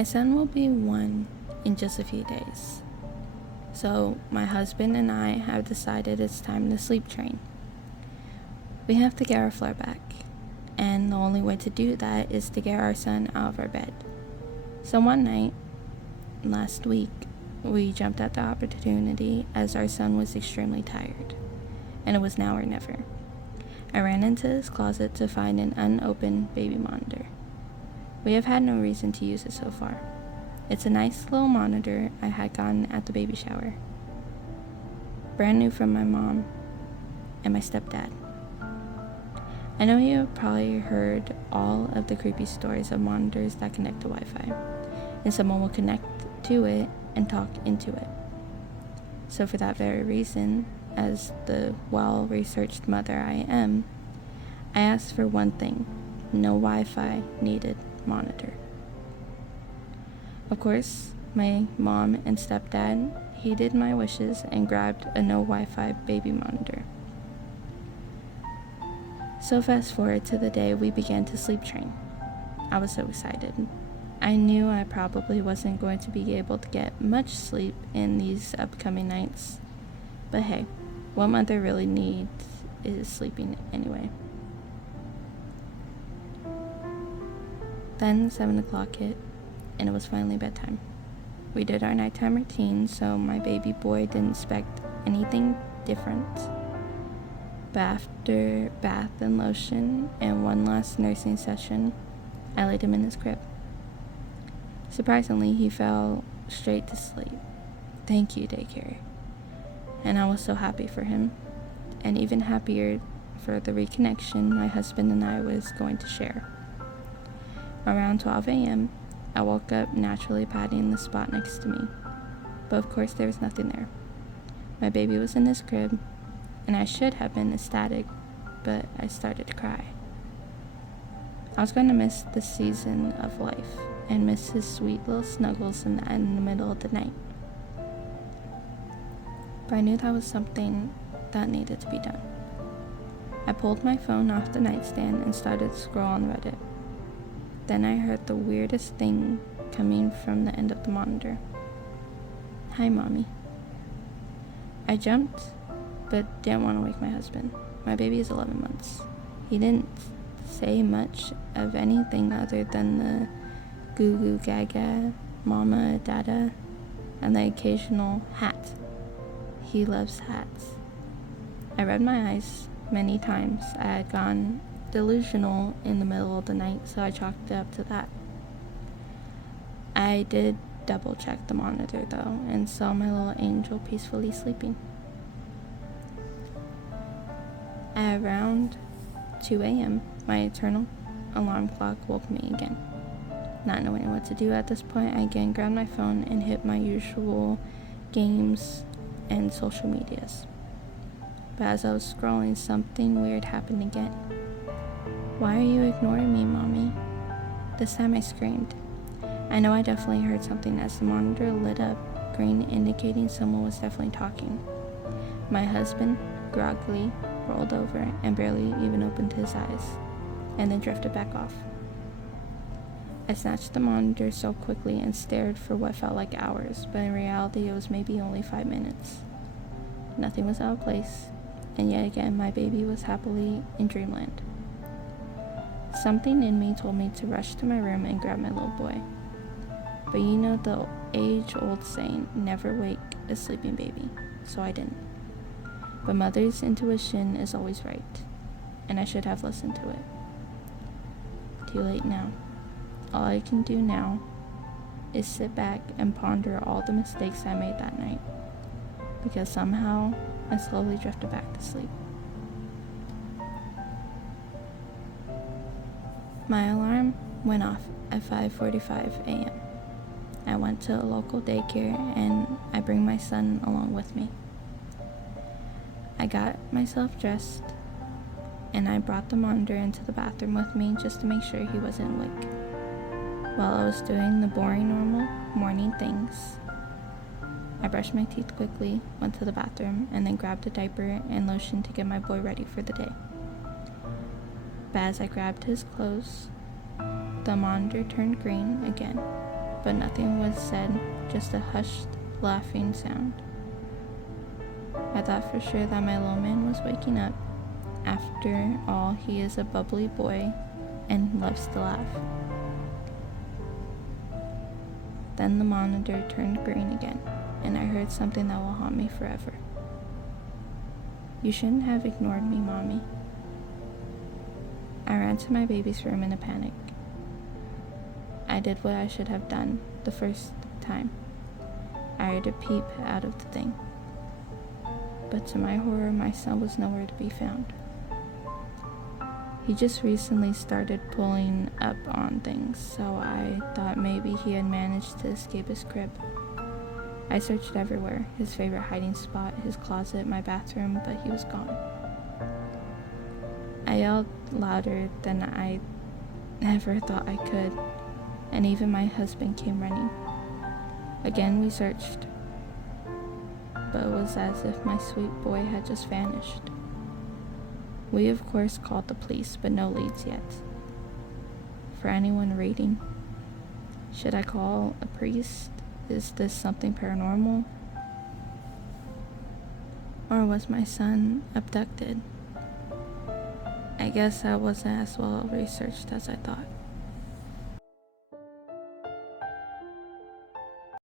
My son will be 1 in just a few days. So my husband and I have decided it's time to sleep train. We have to get our floor back, and the only way to do that is to get our son out of our bed. So one night, last week, we jumped at the opportunity as our son was extremely tired, and it was now or never. I ran into his closet to find an unopened baby monitor. We have had no reason to use it so far. It's a nice little monitor I had gotten at the baby shower. Brand new from my mom and my stepdad. I know you have probably heard all of the creepy stories of monitors that connect to Wi-Fi, and someone will connect to it and talk into it. So for that very reason, as the well-researched mother I am, I asked for one thing: no Wi-Fi needed monitor. Of course, my mom and stepdad heeded my wishes and grabbed a no Wi-Fi baby monitor. So fast forward to the day we began to sleep train. I was so excited. I knew I probably wasn't going to be able to get much sleep in these upcoming nights. But hey, what mother really needs is sleeping anyway. Then 7 o'clock hit, and it was finally bedtime. We did our nighttime routine, so my baby boy didn't expect anything different. But after bath and lotion and one last nursing session, I laid him in his crib. Surprisingly, he fell straight to sleep. Thank you, daycare. And I was so happy for him, and even happier for the reconnection my husband and I was going to share. Around 12 a.m., I woke up naturally patting the spot next to me, but of course there was nothing there. My baby was in his crib, and I should have been ecstatic, but I started to cry. I was going to miss this season of life and miss his sweet little snuggles in the middle of the night. But I knew that was something that needed to be done. I pulled my phone off the nightstand and started to scroll on Reddit. Then I heard the weirdest thing coming from the end of the monitor. "Hi, Mommy." I jumped, but didn't want to wake my husband. My baby is 11 months. He didn't say much of anything other than the goo goo gaga, mama, dada, and the occasional hat. He loves hats. I read my eyes many times. I had gone delusional in the middle of the night, so I chalked it up to that. I did double check the monitor though, and saw my little angel peacefully sleeping. At around 2 a.m., my eternal alarm clock woke me again. Not knowing what to do at this point, I again grabbed my phone and hit my usual games and social medias. But as I was scrolling, something weird happened again. "Why are you ignoring me, Mommy?" This time I screamed. I know I definitely heard something as the monitor lit up green, indicating someone was definitely talking. My husband, groggily, rolled over and barely even opened his eyes, and then drifted back off. I snatched the monitor so quickly and stared for what felt like hours, but in reality it was maybe only 5 minutes. Nothing was out of place, and yet again my baby was happily in dreamland. Something in me told me to rush to my room and grab my little boy. But you know the age-old saying, never wake a sleeping baby, so I didn't. But mother's intuition is always right, and I should have listened to it. Too late now. All I can do now is sit back and ponder all the mistakes I made that night, because somehow I slowly drifted back to sleep. My alarm went off at 5:45 a.m. I went to a local daycare and I bring my son along with me. I got myself dressed and I brought the monitor into the bathroom with me just to make sure he wasn't awake. While I was doing the boring normal morning things, I brushed my teeth quickly, went to the bathroom, and then grabbed a diaper and lotion to get my boy ready for the day. But as I grabbed his clothes, the monitor turned green again, but nothing was said, just a hushed, laughing sound. I thought for sure that my little man was waking up. After all, he is a bubbly boy and loves to laugh. Then the monitor turned green again, and I heard something that will haunt me forever. You shouldn't have ignored me, Mommy. I ran to my baby's room in a panic. I did what I should have done the first time. I heard a peep out of the thing. But to my horror, my son was nowhere to be found. He just recently started pulling up on things, so I thought maybe he had managed to escape his crib. I searched everywhere, his favorite hiding spot, his closet, my bathroom, but he was gone. I yelled louder than I ever thought I could, and even my husband came running. Again we searched, but it was as if my sweet boy had just vanished. We of course called the police, but no leads yet. For anyone reading, should I call a priest? Is this something paranormal? Or was my son abducted? I guess I wasn't as well researched as I thought.